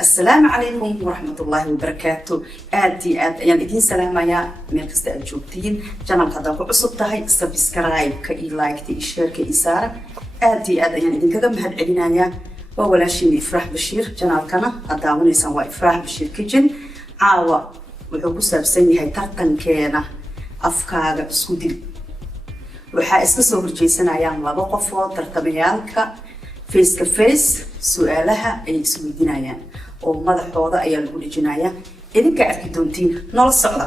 السلام عليكم ورحمة الله وبركاته. آدي يعني إدين سلام يا مركز الجوتين جمال قدامكم عصب تهاي سبسكرايب كإي لايك تي شير كإي سارة آدي يعني إدين كذا مهد علينا يا ولا شيء إفراح بشير جمال كنا أداوني سوا إفراح بشير كيجن عاوة وحكوا سبسيني هاي ترتن كينا أفكار سودي وحاسس سوبر جيسن أيام لا بقفوا ترتبيالك فيس كفيس سؤالها أي سويدنايا oo madaxooda ayaa lagu dhijinayaa idinka arki doontiin nolol socda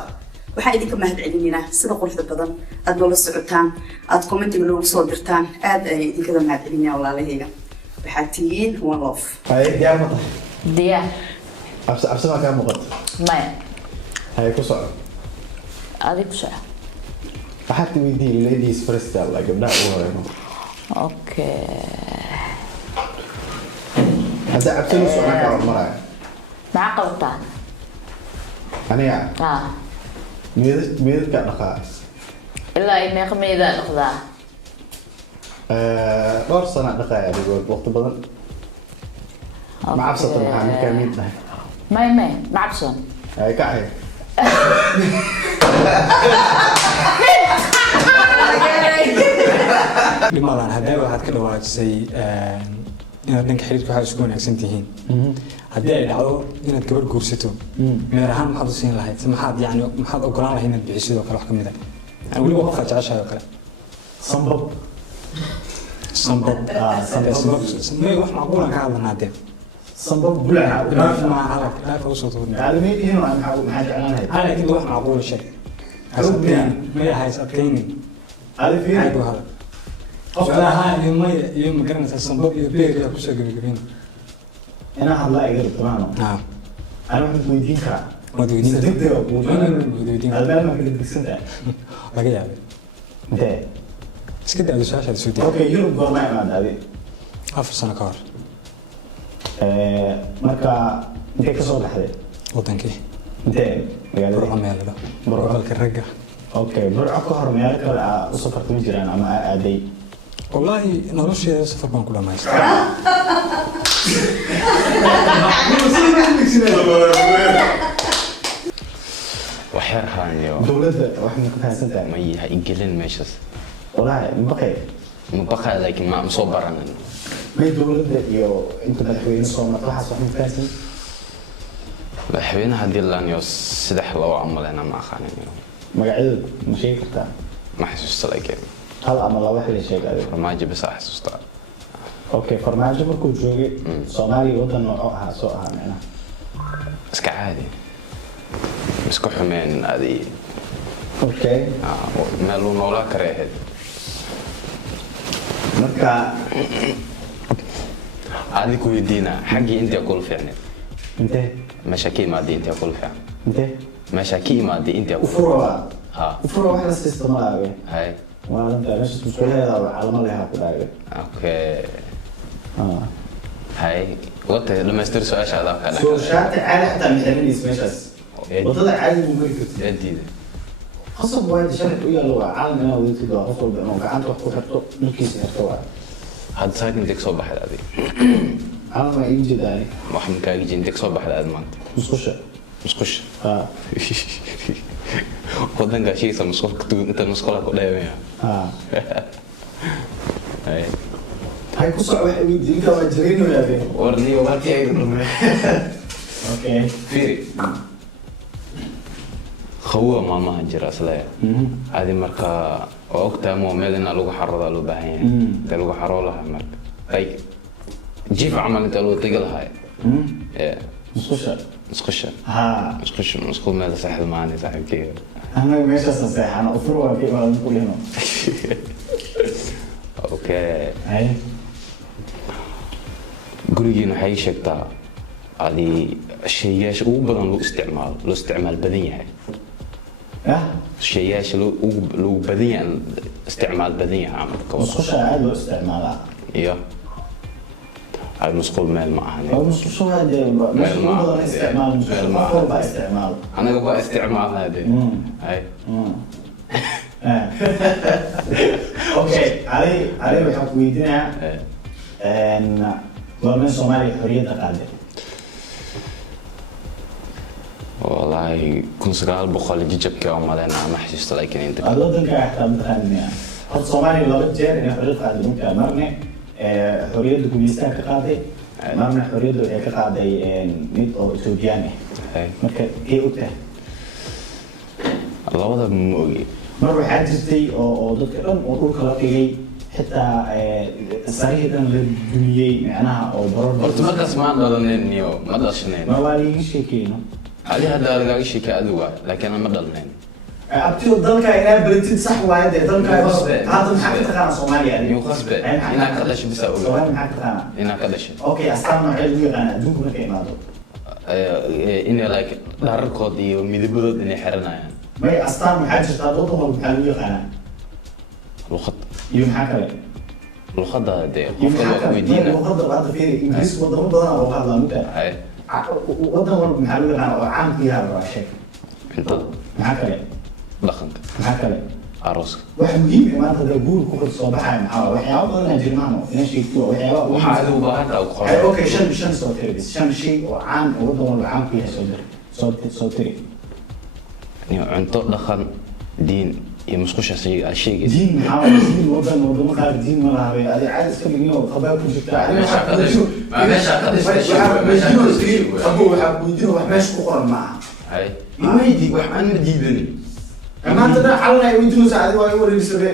waxa idinka mahad celinina sida quruxda badan aad wala socotaan aad commentiga loogu soo dirtaan aad ay idinka mahad celinaya walaalahayga waxa tihiin one love hay diyaar ma tahay diyaar absama ka muuqato maya hay ku soco adiga ku soco waxaad weydiin ladies first like gabdhaha ugu horeyno okay هذا عبتلو سؤال كمان مرة مع قوطان أنا ميد كان خاص إلا إني خميدة نخذا دور سنة دقائق يقول وقت بدل مع عبسة الحين كميد ده ما مع عبسون أي كعي لماذا هذا واحد كله واحد شيء إنك حريتك واحد شكون أكسنتيهين هذا العو إنك كبر كورسته من رهان محافظين لهاي سمحات يعني محافظ أقران لهين بعيشة وكل واحد كميدا يعني ولي وقفت عشان هذا كله صنبب صنبب ما يروح معقولا كهذا نادي صنبب بلع لا ما على لا توصل عالمين هنا عم حاجة عنها أنا كنت واحد معقول شيء أصدقين ما هي أصدقيني عارف فين هذا سؤالها يوم كانت الصنبوب يبير يا كوسا جبين أنا هلا يقدر تماما نعم أنا من مدين كا مدودين صدق مدودين هذا ما كنت بسنة لقي يعني ده بس كده هذا شاشة سودي أوكي يوم قرنا ما هذه 10 سنة كار مركا أنت كسر لحظة وطنكي أنت يعني برا ميال لا برا الكرجة أوكي برا كهر ميال كلا وسافرت من جيران أما أدي والله نروش سفر بان كلها ما يصير وحيرها يا دولة واحد كفاية سنتين ما هي إنجلين ماشس والله بقي مبقى لكن ما مصبر أنا ما دولة يو أنت مدحوين صوم راح صح مفاسد حبينا هدي الله نيوس سدح الله وعمل أنا مع خاني مقعد مشي كرتا ما حسست لك هل عمل الله واحد شيء هذا ما أجي بس أحسست أوكي فرماج بركو جوجي صومالي وطن نوعها سوءها معنا بس كعادي بس كحمين هذه أوكي مالون ولا كرهت مركا هذه كل دينا حقي أنت أقول فعلا أنت مشاكل ما دي أنت أقول فعلا أنت مشاكل ما دي أنت أقول وفروة ها وفروة واحدة استثمار هاي وأنا أنت ليش مسؤولية على ما لها كذا أوكي هاي وقت لما يصير سؤال هذا كذا سو شات عالي حتى محتاجين يسمعش وطلع عالي ممكن جديد خصوصا وايد شرح ويا لغة عالم أنا وديت كده خصوصا بأنه قعدت وحكي حتى نكيس يحتوى هذا سايد نديك صباح هذه عالم ما يوجد يعني واحد كاجي نديك صباح هذا ما مسخشة مسخش ودن قاشي سام مسخش أنت مسخش كل يوم هاي قصة واحد يدي كده وجرين ولا فين ورني وبركي أوكي فيري خوه ما هجر أصلاً هذه مركا وقتها مو ميلنا لو حرض لو باهين تلو حرولها مركا طيب جيف عمل انت لو تقل هاي مسخشة مسخشة مسخشة مسخو ميل ساحل معاني صاحب كيف أنا ماشي أصلا أنا أفروها كيف أنا نقول هنا أوكي هاي قريجين وحي شكتا هذه الشياش وبدن لو استعمال بدني هاي الشياش لو بدني استعمال بدني عامل مسخشة عادي استعمالها إيه هاي مسخول ميل معها مسخشة هذا مش استعمال مسخشة استعمال أنا بقى استعمال هذه هاي اوكي علي waxaan ku weydiinaa een goorma Soomaaliya xorriyadda qaaday والله كنت سقال بقول جيجب كيوم مالنا ما حسيت لكن انت هذا ودنك حتى مثلا هاد Soomaaliya laba jeer inay xorriyad qaaday marka marne xorriyadda gumaystaha ka qaaday marne xorriyadda ay ka qaaday mid oo Ethiopian ah marka ay u tahay labada moogi mar waxaa jirtay oo dadka dhan oo dhulka la dhigay xitaa sariidan la dumiyey macnaha oo barar horta markaas ma dhalaneen iyo ma dhashneen ma waa liiga sheekeyno hadi hadda lagaga sheekay adiga laakiin ma dhalaneen abtiyo dalka inaa beritid sax waaye dee dalka hadda maxaa ka taqaana Soomaaliya iyo qasbe inaa ka dhashay bisa ogaa Soomaaliya maxaa ka taqaana inaa ka dhashay okay astaan nooceed u yaqaana adduunka marka imaado inay like dhararkood iyo midabadood inay xiranayaan may astaan maxaa jirtaa waddan walba maxaa lagu yaqaanaa luqad iyo maxaa kale luqadda dee iyo qofka maxaa waa kale weydiina luqadda hadda fiiri ingiriis wadamo badan oo ka hadlaa mutaa hay waddan walba maxaa lagu yaqaanaa oo caan ku yahay waa sheeg cuntada maxaa kale dhaqanka maxaa kale arooska wax muhiim ah maanta hadda guur ku soo baxaya maxaa waxyaabo badan aan jirmaano inaan sheegto waxyaabo waxaa adigu baahanta ku ay qoran okay shan soo tiri bis shan shay oo caan oo waddan walba caan ku yahay soo tiri iyo cunto dhaqan diin iyo musqusha shayga diin maxaa waaye diin wadamo qaar diin ma laha bay adi caadi iska dhigin oo qabaa ku jirta meesha ka dhashay meesha ka dhashay abu waxaa weydiin wax meesha ku qoran ma aha hay imaydi wax aan ma diidani maanta dhan xalna ay weydiinaysa adi waa i wareerisade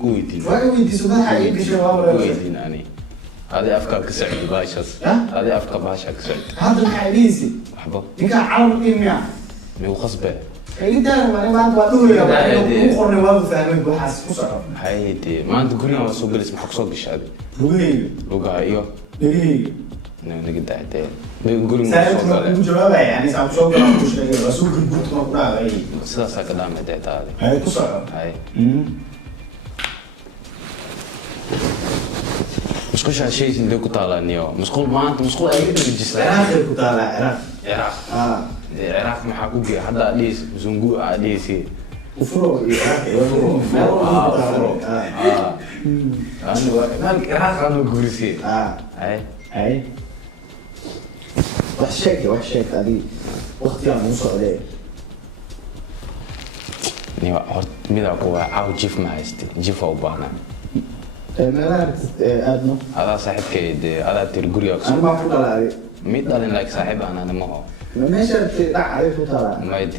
ku weydiin waa i weydiiso madaxa ay gashay waa ku wareerisay weydiin ani hadi afka ka socdo baashas hadi afka baasha ka socdo hadda maxay dhihisi waxba ninkaa calan qiimiya miu qasbe idan maanta waa dhuhaya waa ku qornay waa fahmay waxaas ku soco hayde maanta guriga waa soo galis maxaa kusoo gashay lugahayga lugaha iyo dhegahayga naga daatay guriga saa'id soo ma galay ku jawaabaya yani saa ku soo galay ku sheegay waa soo gurgurta ma ku dhaaway sidaas ka dhaamay daataade hay ku soco hay musqusha shay sidoo ku taalaaniyo musqul maanta musqul ay ka dhigisay ciraaq ku taala ciraaq ciraaq ah ciraaq maxaa ku geey hadda dhiis zungu dhiisi kufro ciraaq iyo man ciraaq aanu guurisay hay hay wax sheeg adi waqtigan u socday niyo hort mida ku waa caaw jif ma hayste jif u baahna meelaha aadno adaa saaxiibkeed adaa tir guriga aan ma ku dhalaaday mid dhalin like saaxiib aan ma ho meesha dhacay ku taala mayd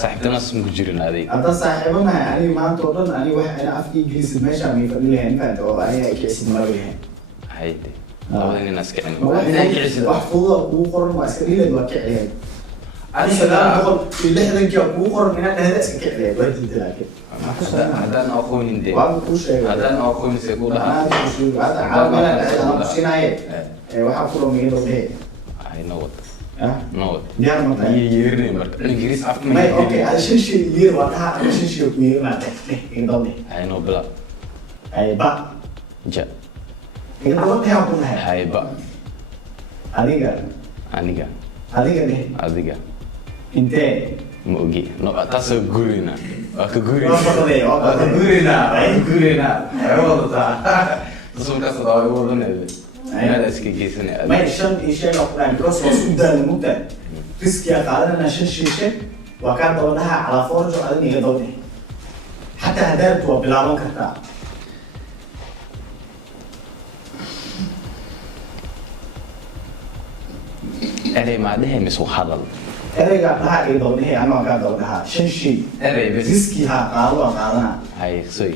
saaxiibtana ismu jirin aday hadda saaxiibanahay aniga maanta oo dhan aniga wax ina afkii ingiriisi meesha may fadhilahayn faanta oo aniga ay kicsid marabayahay hayde labada nin iska cin wax fudud oo kugu qoran waa iska dhilayd waa kiciyahay ani sagaal boqol iyo lixdankii oo kugu qoran inaad dhahda iska kiciyahay waa diiday laakiin haddaan aqoonin dee waa ku sheegay haddaan aqoonin see ku dhahaa hadda caalamada aan kusinaye waxaa ku dhomay dowdhe ay nowad ah nowad diyaar ma tahay yeernay marka ingiriis afka may okay hada shan shay yeer waa dhaha ama shan shay ku yeer ma tahay dowdhe ay no bila ay ba ja dowdhe aan ku nahay hay ba adiga aniga dheh adiga intee ma ogi no taasoo gurina waa ka gurina waa faqday waa ka gurina gurina ay wadataa tasoo daa ay wadanayde inaad iska geysanay may shan iyo shan oo quraan because waa isku daal mugta riskiga qaadanana shan shishe waa kaa daba dhaha calaa forjo adin iga dowdhe xataa hadaartu waa bilaaban kartaa erey maa dhehe mise hadal ereyga dhaha iga dowdhehe anoo kaa daba dhaha shan shay erey bes riski ha qaado waa qaadana hay soy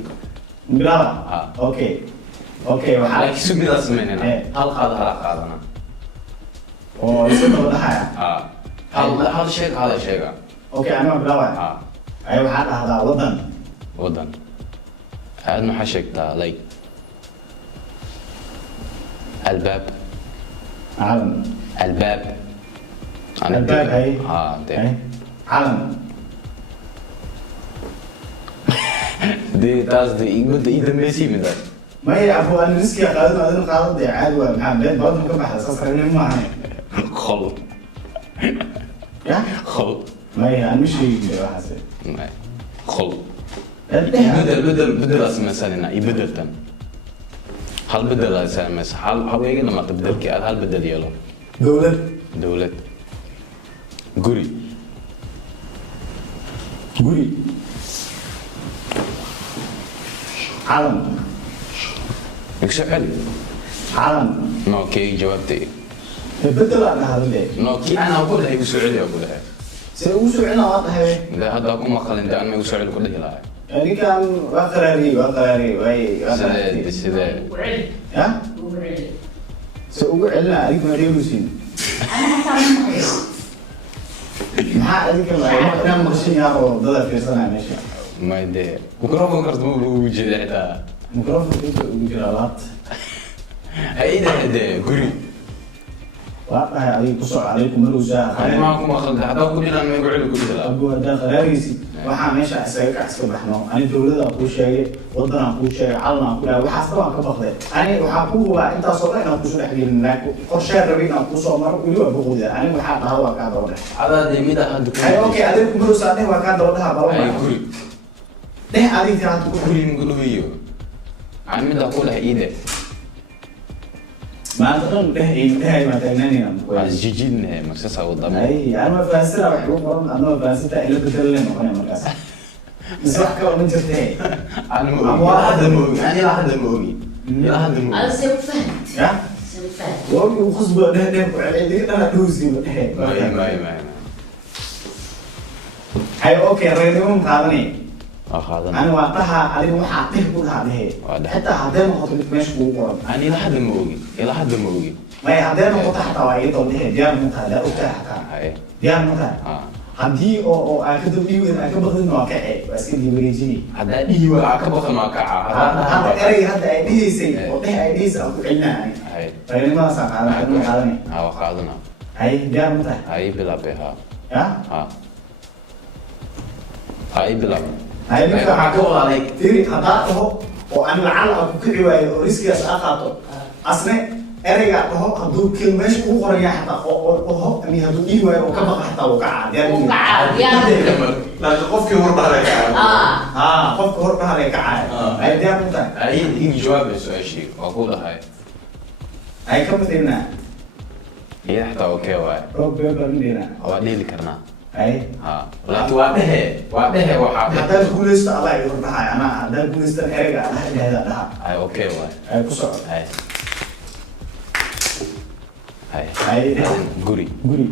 bilaaba Ah. okay waxaa laakiin sugidaa samaynayna hal qaada hala qaadana oo iska daba dhahaya hal sheeg hada sheega okay anoo bilaabaya ha ay waxaa dhahdaa waddan wadan aad maxaa sheegtaa like albaab calan albaab albaab hay ha de calan de taas de igmada ii dambeysay mida may abu aan riskiga qaadan adin qaadan dee caadi waa maxaa been badan ka baxda saas kale ma ahane khol ya khol may aan ma sheegin waxaas khol bedel bedel asmasanina i bedeltan hal bedel asmasan hal haweega dhamaata bedelkii aad hal bedel yeelo dowlad dowlad guri guri calan اكسؤال calan نو كي جوابتي bedel aan hadle نو كي انا اقول لها يسؤال اقول لها se uu socona waa tahay لا هذا كم خلين ده انا يسؤال كل هلا ninkan waa qaraari way سيده سيده ha se ugu celina adiga ma reebusin maxaa adiga ma inaan maqshin yaa oo dada fiirsanaa meesha ما يدري ميكروفون كرت مو وجد حتى microphone inta ugu jira alaabta هاي ده قري waa tahay adiga ku soo calaykum marowsaa انا معكم اخذ هذا كل انا ما يقول كل هلا abu haddaan qaraariisi waxaa meesha isaga kacska baxno ani dowladda kuu sheegay waddanaan kuu sheegay calanaan ku dhahay waxaas dhan aan ka baqday ani waxaa ku hubaa intaasoo dhan inaan kusoo dhex gelin qorsheer rabay inaan kusoo maro weli waa boqoda ani waxaa dhahda waa kaa daba dheh هذا دي ميدا هذا ay okay adiga ku marowsaa dheh waa kaa daba dhaha baba اي قري dheh adiga tiraad ku قري نقول هيو عن ميدا كلها ايده maanta dhan dheh ay dhahay ma taagnanina جيجين مكسسه وضم ay ana ma fahansana wax ugu qoran adna ma fahansanta ila bedelan noqonaya markaas mise wax kale ma jirtee انا مو هذا مو انا لا هذا مو لا هذا مو هذا سيف فهد ya سيف فهد وأبي وخصبه ده ku celceliyo dhana dhuusi ma dhehe ما ay okay reernimo ma qaadanay اخذنا أنا وقتها عليه واحد تهبط هذه واضح. حتى هذين نقطة مش بوقرب انا لا هذا مو الى هذا مو ما هذين نقطة حتى وايد وده ديار متها لا أوكي حتى هاي ديار متها اه هدي أو أكيد بيو إن أكيد بخدم واقع بس كذي بيجيني هذا ايوه عقبه ما كعه هذا كري هذا أيدي سي وده أيدي سي أو عنا يعني هاي فإنما صار هذا عندنا هذا ها اخذنا هاي ديار متها هاي بلا بها يا ها هاي بلا هاي اللي waxaa ka wada adeeg تري هذا هو أنا لعل أبو كذي واي ريسكي أسقطه أصلا أرجع هو هدو كل مش هو قرية حتى هو أمي هدو إيه واي وكبق حتى وقع وقع يا laakiin qofkii hordhaale اه قف هرب هذا كعاد هاي ديار متى هاي هي جواب السؤال شيء واقول هاي هاي كم دينا هي حتى اوكي واي روب بيبر دينا هو ليلي كرنا هاي ها لكن وعده وحاطط هذا كولست الله يهرب هاي أنا هذا كولست أرجع هذا ده هاي اوكي واي هاي كسر هاي هاي هاي قري قولي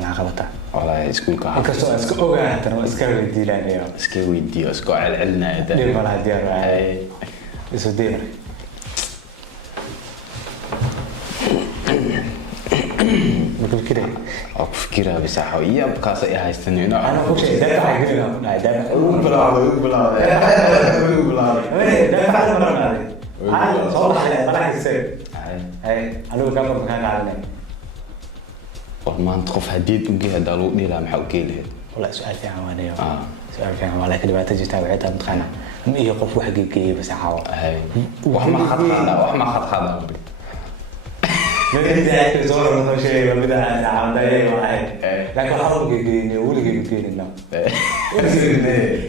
ما قبطة والله اسكول كها inkastoo iska ogaa haddana waa iska weydiilaanaya اسكي ويديو اسكو علنا dhib malaha diyaar هاي isu diyaar makal kiray او فكرها بصحة ويا بقاس اي هايستني ana انا ku sheegay daafac aan gelina ku dhahay daafac ugu bilaawday daafac la marnaaday soo baxay madaxiisa هاي hay anigu ka marka ka qaadanay والله انت قف هديد وجي هدا لو ديلا ما حوكي له والله سؤال fiican waa nayo اه سؤال fiican waa laakiin dhibaato jirta waxay tahay mataqaana ma iyo qof wax geeyay bas caawa هاي وحما خد هذا وحما خد هذا midda soo rarno sheegay midda caawaday waa laakiin waxa uu geeyay weligeed geeyay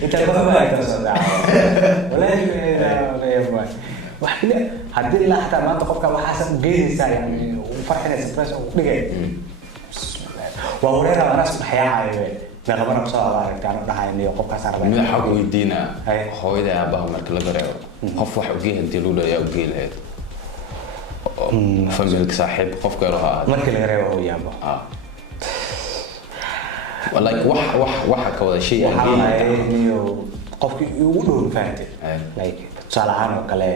inta badan baa inta soo dhacay walahi wax kale haddii ilaa xataa maanta qofka waxaasan geeyaysaa yani uu farxinaysa stress uu dhigay waa wareera anas maxyaacayo meelabana kusoo aragtaan u dhahayn qofkaas aragay mid xaq weydiina Hay. hooyada aabaha marka la gareeyo qof wax u geeyay hadii loo dhayaa u geey lahayd familka saaxiib qof kale ha markii laga reebo uu yaabo اه والله waxa ka wada shay aan waxaa geeyay iyo qofkii ugu dhow fahamtay Hay. like tusaale ahaan oo kale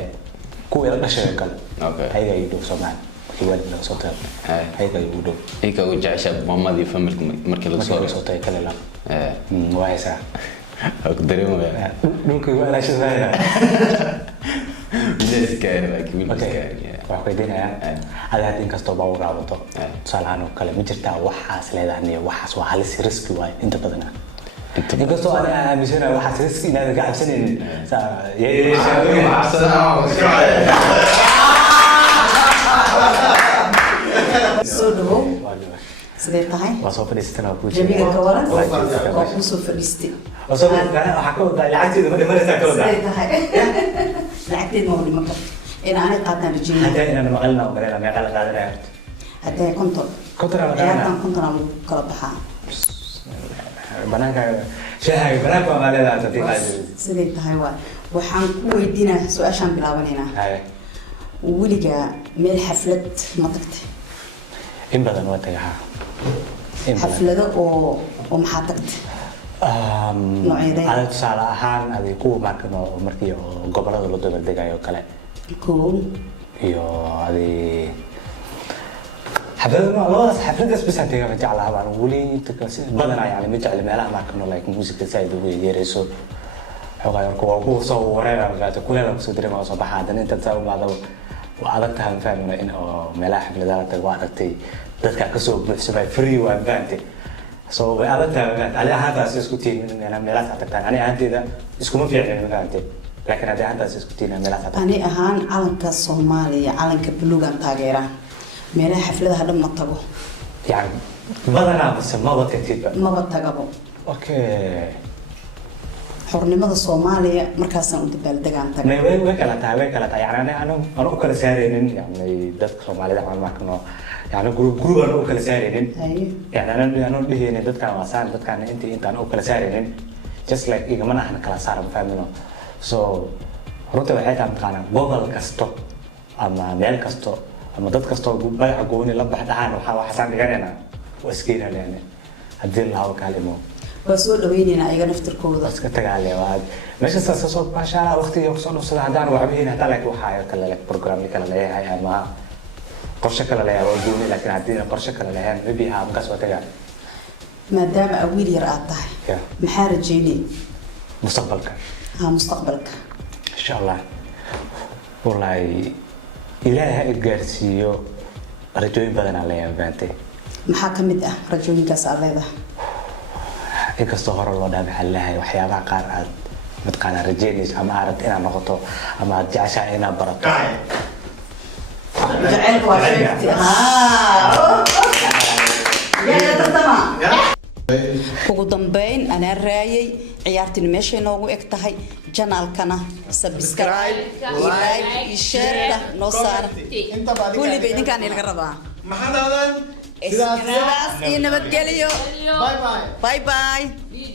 kuwa la dhashay oo kale Okay. ayaga ay dhow Soomaali markii waalid laga soo tago Hay. ayaga ay ugu dhow ay ka wajacaysa mamadii familka markii laga markii laga soo soo tago kale la ee waa haysaa aku dareemaya dhulkii waa la shaqeynaa wiilka laakiin okay wiilka wax weydiinayaa hada hadii inkastoo baa u raabato tusaale ahaan oo kale ma jirtaa waxaas leedahay waxaas waa halis riski waay inta badan inkastoo aan aaminsanahay waxaas riski inaad ka cabsanaynin soo dhawow sidee tahay waa soo fadhiisatana waa kuu jabiga ka waran Waa waa kuu soo fadhiistay waxaa ka wadaa lacagteeda ma dhimanaysaa ka wadaa sidee tahay lacagteed ma dhiman karto in aanay qaataan rajinaa hadda inaan maqalina oo kale meeqa la qaadanaya هذا كنتر عيارتان كنتر على كلبها بنانك شاهي بنانك ما لها تطيق سيدي تهاي waxaan ku weydiinaa su'aashan bilaabanayna weliga meel xaflad ma tagtay in badan waa tagaha xaflado oo maxaa tagtay ada tusaale ahaan adi kuwa markan oo markii oo gobolada loo dabaldegayo kale iyo adi labadaas xafladaas bas aan tagay jeclaha baan weli badan ayaan ma jecel meelaha markan oo like music side ugu yeerayso xogaa yarku waa ku soo wareera gaata kuleela ku soo diray soo baxaa dan inta taa umaado waa adag tahay fahmina in oo meelaha xafladaha tag waa aragtay dadka ka soo buuxsamay free waa baantay soo way adag tahay ali ahaantaas isku tiin meelaha tagtaan ani ahaanteeda iskuma fiicin maanta laakiin hadii ahaantaas isku tiin meelaha tagtaan ani ahaan calanka Soomaaliya calanka buluugan taageera meelaha xafladaha dhan ma tago yani badanaa bas ma wada tagtiba ma wada tagabo okay xornimada Soomaaliya markaasaan u dabaaldegaan tagay way kala tahay yani anu kala saareenin yani dadka Soomaalida aan markano yani group aan u kala saareenin yani anu dhiheen dadkan waa saan dadkan intaan u kala saareenin just like igama nahna kala saaran family so runta waxay tahay qaanan gobol kasto ama meel kasto ama dad kasto magaca gooni la baxdaan waxa saan dhiganayna waa iskiina leena hadii la hawo kalimo soo dhaweynayna ayaga naftirkooda iska tagaale waa meesha soo baashaa waqtiga soo dhufsada hadaan waxbiina hada laakiin waxa kale leh program kale leeyahay ama qorshe kale leeyahay oo gooni laakiin hadii qorshe kale leeyahay maybe ha markaas waa tagaa maadaama awiil yar aad tahay maxaa rajeynay mustaqbalka insha Allah wallahi ilaahay gaarsiiyo rajooyin badan aan leeyahay baantay maxaa kamid ah rajooyinkaas aad leedahay inkastoo hore loo dhaabixin lahay waxyaabaha qaar aad midqaana rajeynayso ama aad inaad noqoto ama aad jeceshahay inaad barato jaceylku waa sheegtay yaa tartama ugu dambeyn anaa raayay ciyaartin meeshay noogu eg tahay janaalkana subscribe like share noo saar kulli bay ninkaan ilaga rabaa maxaad aadan sidaas iyo nabadgelyo bye bye